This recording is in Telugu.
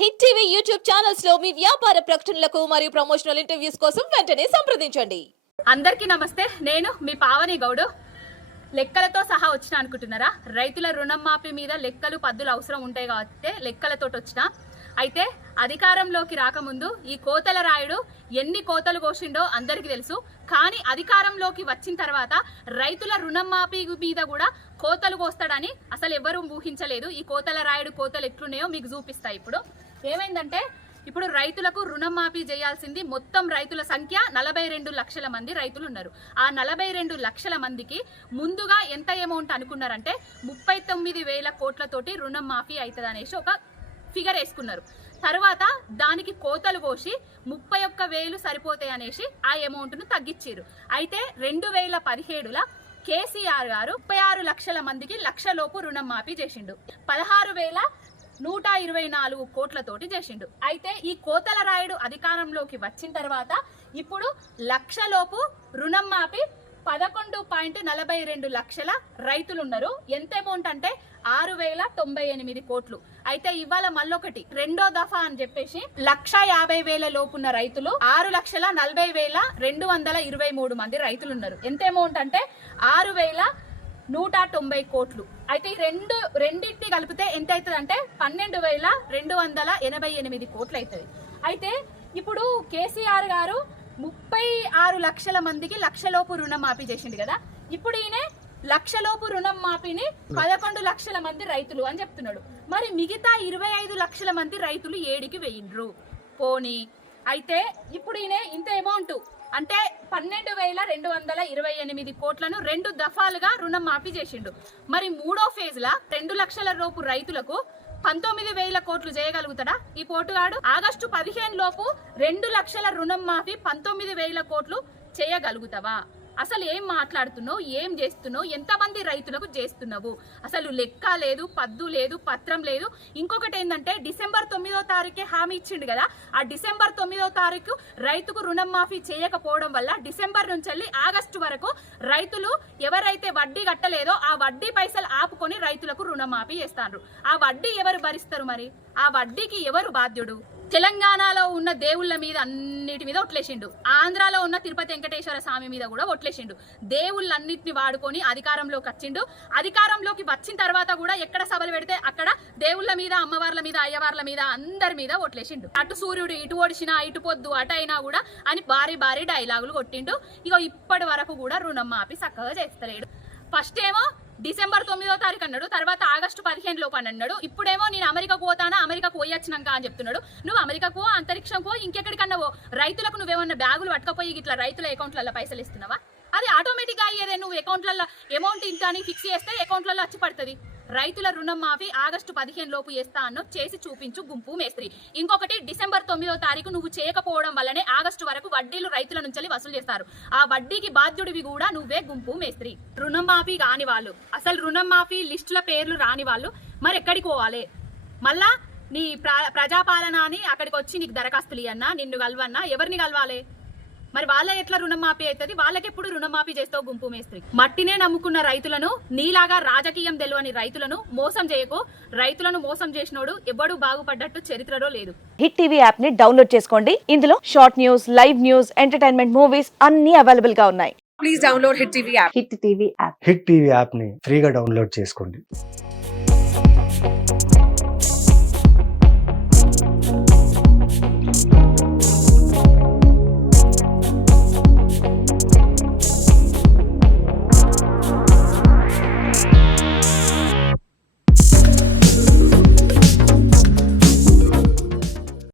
హిట్ టీవీ యూట్యూబ్ ఛానల్స్ లో మీ వ్యాపార ప్రకటనలకు మరియు ప్రమోషనల్ ఇంటర్వ్యూస్ కోసం వెంటనే సంప్రదించండి. అందరికీ నమస్తే. నేను మీ పావని గౌడు. లెక్కలతో సహా వచ్చిన అనుకుంటున్నారా? రైతుల రుణం మాఫీ మీద లెక్కలు పద్దులు అవసరం ఉంటాయి కాబట్టి లెక్కలతో వచ్చిన. అయితే అధికారంలోకి రాకముందు ఈ కోతల రాయుడు ఎన్ని కోతలు కోసిండో అందరికీ తెలుసు. కానీ అధికారంలోకి వచ్చిన తర్వాత రైతుల రుణం మాఫీ మీద కూడా కోతలు కోస్తాడని అసలు ఎవరూ ఊహించలేదు. ఈ కోతల రాయుడు కోతలు ఎట్లున్నాయో మీకు చూపిస్తాయి. ఇప్పుడు ఏమైందంటే, ఇప్పుడు రైతులకు రుణం మాఫీ చేయాల్సింది మొత్తం రైతుల సంఖ్య 42 లక్షల మంది రైతులు ఉన్నారు. ఆ 42 లక్షల మందికి ముందుగా ఎంత అమౌంట్ అనుకున్నారంటే 39,000 కోట్లతోటి రుణం మాఫీ అవుతుంది అనేసి ఒక ఫిగర్ వేసుకున్నారు. తర్వాత దానికి కోతలు కోసి 31,000 సరిపోతాయి అనేసి ఆ అమౌంట్ ను తగ్గించారు. అయితే 2017లో కేసీఆర్ గారు 36 లక్షల మందికి లక్షలోపు రుణం మాఫీ చేసిండు. 16,124 కోట్లతోటి చేసిండు. అయితే ఈ కోతల రాయుడు అధికారంలోకి వచ్చిన తర్వాత ఇప్పుడు లక్షలోపు రుణం మాఫీ 11.42 లక్షల రైతులు ఉన్నారు. ఎంత అమౌంట్ అంటే 6,098 కోట్లు. అయితే ఇవాళ మళ్ళొకటి రెండో దఫా అని చెప్పేసి 1,50,000 లోపున్న రైతులు 6,40,223 మంది రైతులు ఉన్నారు. ఎంత అమౌంట్ అంటే 6,190 కోట్లు. అయితే ఈ రెండింటిని కలిపితే ఎంత అవుతుంది అంటే 12,288 కోట్లు అవుతుంది. అయితే ఇప్పుడు కేసీఆర్ గారు 36 లక్షల మందికి లక్షలోపు రుణం మాఫీ చేసిండు కదా. ఇప్పుడు ఈయన లక్షలోపు రుణం మాఫీని 11 లక్షల మంది రైతులు అని చెప్తున్నాడు. మరి మిగతా 25 లక్షల మంది రైతులు ఏడికి వేయిండ్రు పోనీ. అయితే ఇప్పుడు ఈయన ఇంత అమౌంట్ అంటే 12,228 కోట్లను 2 దఫాలుగా రుణం మాఫీ చేసిండు. మరి మూడో ఫేజ్ లా 2 లక్షల లోపు రైతులకు 19,000 కోట్లు చేయగలుగుతాడా ఈ పోటుగాడు? ఆగస్టు 15 లోపు 2 లక్షల రుణం మాఫీ 19,000 కోట్లు చేయగలుగుతావా? అసలు ఏం మాట్లాడుతున్నావు, ఏం చేస్తున్నావు, ఎంతమంది రైతులకు చేస్తున్నావు? అసలు లెక్క లేదు, పద్దు లేదు, పత్రం లేదు. ఇంకొకటి ఏంటంటే డిసెంబర్ 9వ తారీఖే హామీ ఇచ్చిండు కదా. ఆ డిసెంబర్ 9వ తారీఖు రైతుకు రుణం మాఫీ చేయకపోవడం వల్ల డిసెంబర్ నుంచి వెళ్ళి ఆగస్టు వరకు రైతులు ఎవరైతే వడ్డీ కట్టలేదో ఆ వడ్డీ పైసలు ఆపుకొని రైతులకు రుణం మాఫీ చేస్తారు. ఆ వడ్డీ ఎవరు భరిస్తారు? మరి ఆ వడ్డీకి ఎవరు బాధ్యుడు? తెలంగాణలో ఉన్న దేవుళ్ళ మీద అన్నిటి మీద ఒట్లేసిండు. ఆంధ్రాలో ఉన్న తిరుపతి వెంకటేశ్వర స్వామి మీద కూడా ఒట్లేసిండు. దేవుళ్ళన్నిటిని వాడుకొని అధికారంలోకి వచ్చిండు. అధికారంలోకి వచ్చిన తర్వాత కూడా ఎక్కడ సభలు పెడితే అక్కడ దేవుళ్ళ మీద, అమ్మవార్ల మీద, అయ్యవార్ల మీద అందరి మీద ఒట్లేసిండు. అటు సూర్యుడు ఇటు ఒడిసినా, ఇటు పొద్దు అటు అయినా కూడా అని భారీ భారీ డైలాగులు కొట్టిండు. ఇక ఇప్పటి వరకు కూడా రుణం మాఫీ చక్కగా చేస్తలేడు. ఫస్ట్ ఏమో డిసెంబర్ 9వ తారీఖు అన్నాడు, తర్వాత ఆగస్టు 15 లోపు అని అన్నాడు. ఇప్పుడేమో నేను అమెరికాకు పోతానా, అమెరికాకు పోయొచ్చినాక అని చెప్తున్నాడు. నువ్వు అమెరికాకు, అంతరిక్షం పో, ఇంకెక్కడికన్నావో. రైతులకు నువ్వేమన్నా బ్యాగులు పట్టుకపోయి ఇట్లా రైతుల అకౌంట్లలో పైసలు ఇస్తున్నావా? అది ఆటోమేటిక్గా అయ్యేదే. నువ్వు అకౌంట్లలో అమౌంట్ ఇంత అని ఫిక్స్ చేస్తే అకౌంట్లలో వచ్చి పడుతుంది. రైతుల రుణం మాఫీ ఆగస్టు 15 లోపు చేస్తా అన్న చేసి చూపించు గుంపు మేస్త్రి. ఇంకొకటి డిసెంబర్ 9వ తారీఖు నువ్వు చేయకపోవడం వల్లనే ఆగస్టు వరకు వడ్డీలు రైతుల నుంచి వసూలు చేస్తారు. ఆ వడ్డీకి బాధ్యుడివి కూడా నువ్వే గుంపు మేస్త్రి. రుణం మాఫీ కాని వాళ్ళు, అసలు రుణం మాఫీ లిస్టుల పేర్లు రాని వాళ్ళు మరి ఎక్కడికి పోవాలి? మళ్ళా నీ ప్రజాపాలన అని అక్కడికి వచ్చి నీకు దరఖాస్తులు ఇవ్వన్నా, నిన్ను కలవన్నా, ఎవరిని కలవాలి? మరి వాళ్ళ ఎట్లా రుణం మాఫీ అవుతుంది? వాళ్ళకెప్పుడు రుణం మాఫీ చేస్తావు గుంపు మేస్త్రి? మట్టినే నమ్ముకున్న రైతులను, నీలాగా రాజకీయం తెలియని రైతులను మోసం చేయకు. రైతులను మోసం చేసినోడు ఎవడు బాగుపడ్డట్టు చరిత్రలో లేదు. హిట్ టీవీ యాప్ ని డౌన్లోడ్ చేసుకోండి. ఇందులో short news, live news, entertainment movies అన్ని అవైలబుల్ గా ఉన్నాయి. Please download Hit TV app. Hit TV app hit TV app ని ఫ్రీగా డౌన్లోడ్ చేసుకోండి.